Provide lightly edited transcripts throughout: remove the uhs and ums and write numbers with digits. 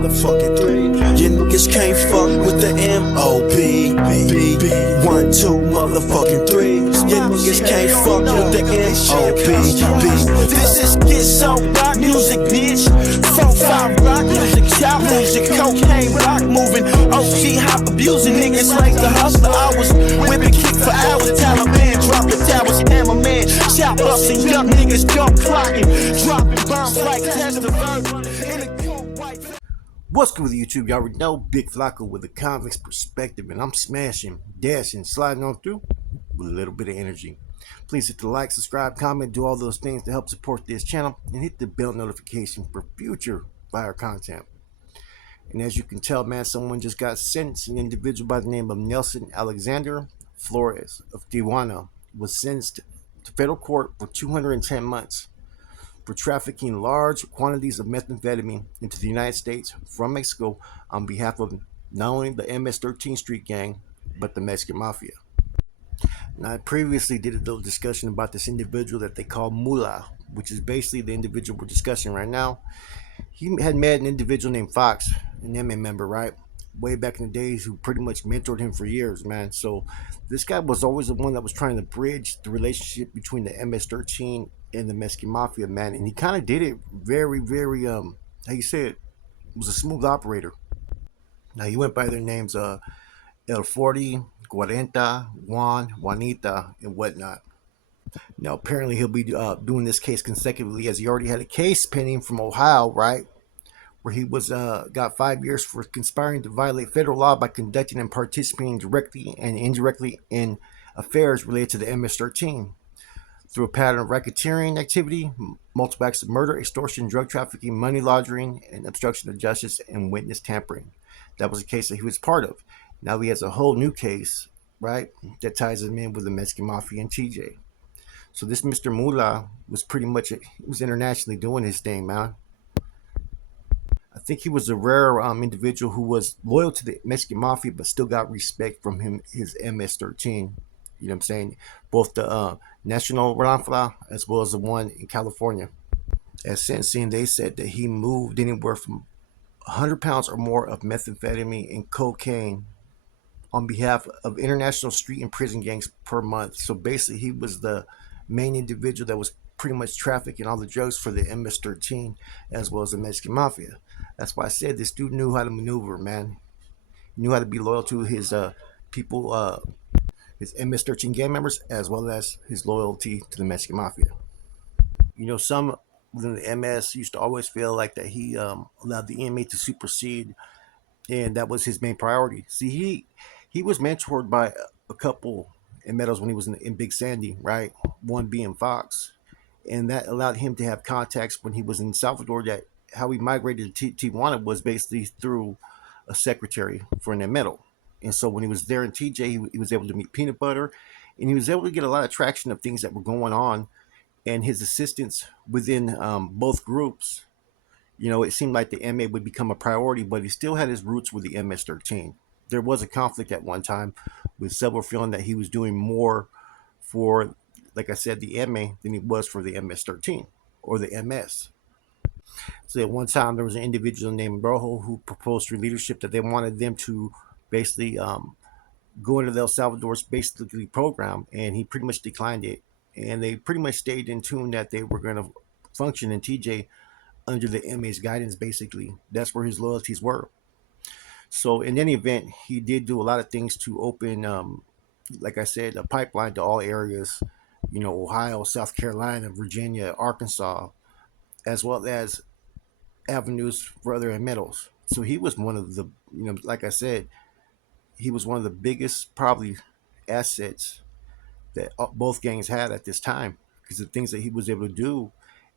motherfucking 3. You niggas can't fuck with the M.O.B. 1, 2, motherfucking 3. You niggas can't fuck with the M.O.B. This is get so rock music, bitch. 4-5 rock music, child music, cocaine rock moving, OG hop abusing niggas like the hustler. I was whipping kick for hours, Taliban dropping towers, hammerman, chop busting young niggas, gun clocking, dropping bombs like test the verb in a cold white. What's good with YouTube? Y'all already know Big Flacco with a convict's perspective, and I'm smashing, dashing, sliding on through with a little bit of energy. Please hit the like, subscribe, comment, do all those things to help support this channel, and hit the bell notification for future fire content. And as you can tell, man, someone just got sentenced. An individual by the name of Nelson Alexander Flores of Tijuana was sentenced to federal court for 210 months for trafficking large quantities of methamphetamine into the United States from Mexico on behalf of not only the MS13 street gang, but the Mexican Mafia. Now, I previously did a little discussion about this individual that they call Mula, which is basically the individual we're discussing right now. He had met an individual named Fox, an MA member, right? Way back in the days, who pretty much mentored him for years, man. So this guy was always the one that was trying to bridge the relationship between the MS13 and the Mexican Mafia, man. And he kind of did it very, very, how you say it, was a smooth operator. Now, he went by their names, El 40, Cuarenta, Juan, Juanita, and whatnot. Now, apparently he'll be doing this case consecutively, as he already had a case pending from Ohio, right? Where he was got 5 years for conspiring to violate federal law by conducting and participating directly and indirectly in affairs related to the MS-13 through a pattern of racketeering activity, multiple acts of murder, extortion, drug trafficking, money laundering, and obstruction of justice, and witness tampering. That was a case that he was part of. Now he has a whole new case, right, that ties him in with the Mexican Mafia and TJ. So this Mr. Mula was pretty much, he was internationally doing his thing, man. I think he was a rare individual who was loyal to the Mexican Mafia, but still got respect from his MS-13. You know what I'm saying? Both the National Ranfla as well as the one in California. At sentencing, they said that he moved anywhere from 100 pounds or more of methamphetamine and cocaine on behalf of international street and prison gangs per month. So basically, he was the main individual that was pretty much trafficking all the drugs for the MS-13 as well as the Mexican Mafia. That's why I said this dude knew how to maneuver, man. He knew how to be loyal to his people, his MS-13 gang members, as well as his loyalty to the Mexican Mafia. You know, some within the MS used to always feel like that he allowed the inmate to supersede, and that was his main priority. See, he was mentored by a couple in Meadows when he was in Big Sandy, right? One being Fox, and that allowed him to have contacts when he was in Salvador. That how he migrated to Tijuana was basically through a secretary for an Meadow. And so when he was there in TJ, he was able to meet Peanut Butter, and he was able to get a lot of traction of things that were going on, and his assistance within both groups. You know, it seemed like the MA would become a priority, but he still had his roots with the MS-13. There was a conflict at one time with several feeling that he was doing more for, like I said, the MA than he was for the MS-13 or the MS. So at one time, there was an individual named Rojo who proposed to leadership that they wanted them to basically go into the El Salvador's basically program, and he pretty much declined it. And they pretty much stayed in tune that they were going to function in TJ under the MA's guidance, basically. That's where his loyalties were. So in any event, he did do a lot of things to open, like I said, a pipeline to all areas, you know, Ohio, South Carolina, Virginia, Arkansas, as well as avenues for other metals. So he was one of the, you know, like I said, he was one of the biggest probably assets that both gangs had at this time, because the things that he was able to do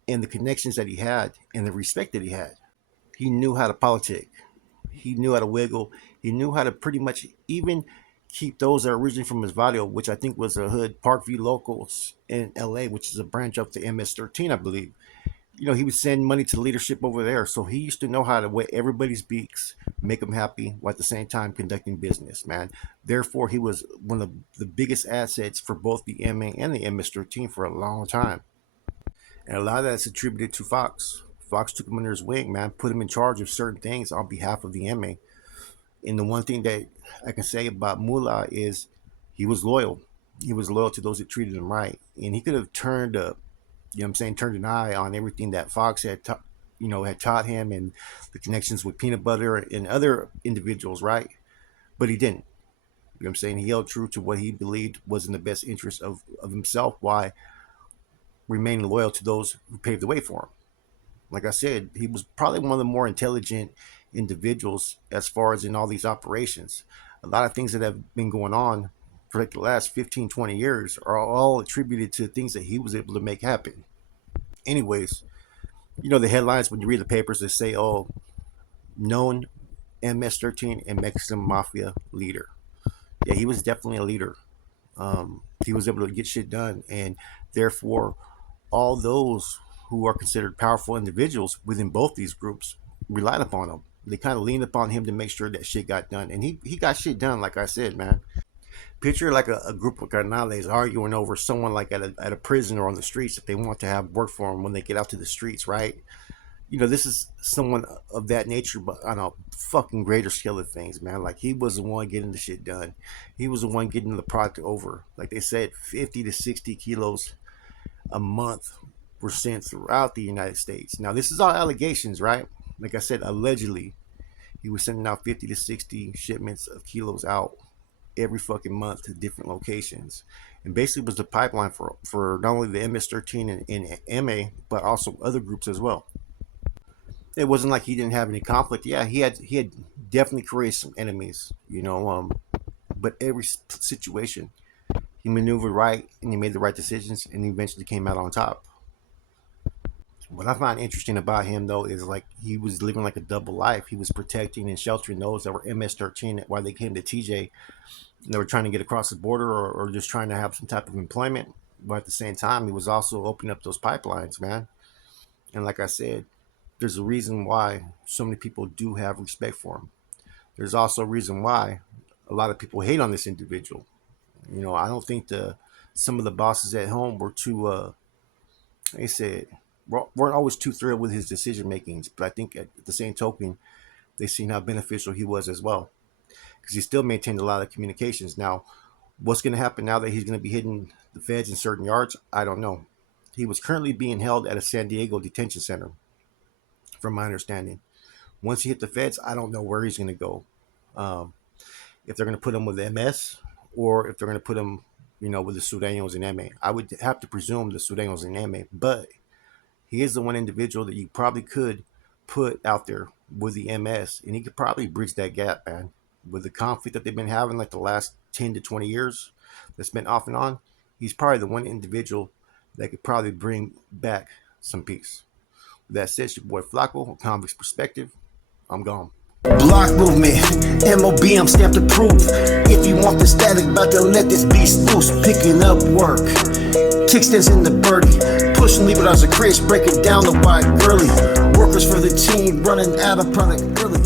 and the connections that he had and the respect that he had. He knew how to politic. He knew how to wiggle. He knew how to pretty much even keep those that are originally from his barrio, which I think was a hood, Parkview Locals in LA, which is a branch of the MS-13, I believe. You know, he would send money to leadership over there. So he used to know how to wet everybody's beaks, make them happy, while at the same time conducting business, man. Therefore, he was one of the biggest assets for both the MA and the MS-13 for a long time. And a lot of that's attributed to Fox. Fox took him under his wing, man, put him in charge of certain things on behalf of the MA. And the one thing that I can say about Mula is he was loyal. He was loyal to those that treated him right. And he could have turned a, you know what I'm saying, turned an eye on everything that Fox had had taught him, and the connections with Peanut Butter and other individuals, right? But he didn't. You know what I'm saying? He held true to what he believed was in the best interest of himself, while remaining loyal to those who paved the way for him. Like I said, he was probably one of the more intelligent individuals as far as in all these operations. A lot of things that have been going on for like the last 15, 20 years are all attributed to things that he was able to make happen. Anyways, the headlines when you read the papers, they say, oh, known MS13 and Mexican mafia leader. Yeah, he was definitely a leader. He was able to get shit done, and therefore all those who are considered powerful individuals within both these groups relied upon him. They kind of leaned upon him to make sure that shit got done, and he got shit done. Like I said, man, picture like a group of carnales arguing over someone like at a prison or on the streets if they want to have work for them when they get out to the streets, right? This is someone of that nature, but on a fucking greater scale of things, man. Like, he was the one getting the shit done. He was the one getting the product over. Like they said, 50 to 60 kilos a month were sent throughout the United States. Now, this is all allegations, right? Like I said, allegedly, he was sending out 50 to 60 shipments of kilos out every fucking month to different locations, and basically was the pipeline for not only the MS13 and MA, but also other groups as well. It wasn't like he didn't have any conflict. Yeah, he had definitely created some enemies, but every situation he maneuvered right, and he made the right decisions, and he eventually came out on top. What I find interesting about him, though, is like he was living like a double life. He was protecting and sheltering those that were MS13 while they came to TJ. They were trying to get across the border, or just trying to have some type of employment. But at the same time, he was also opening up those pipelines, man. And like I said, there's a reason why so many people do have respect for him. There's also a reason why a lot of people hate on this individual. I don't think some of the bosses at home were too, they said, weren't always too thrilled with his decision makings. But I think at the same token, they seen how beneficial he was as well, because he still maintained a lot of communications. Now, what's going to happen now that he's going to be hitting the feds in certain yards? I don't know. He was currently being held at a San Diego detention center, from my understanding. Once he hit the feds, I don't know where he's going to go. If they're going to put him with MS, or if they're going to put him, with the Sudanos and MA. I would have to presume the Sudanos and MA, but he is the one individual that you probably could put out there with the MS, and he could probably bridge that gap, man. With the conflict that they've been having like the last 10 to 20 years that's been off and on, he's probably the one individual that could probably bring back some peace. With that said, it's your boy Flacco, Convict's Perspective. I'm gone. Block movement, MOB, I'm stamped approved. If you want the static, about to let this beast loose. Picking up work, kickstands in the birdie, pushing leave-it-outs of Chris, breaking down the wide girly. Workers for the team, running out of product early.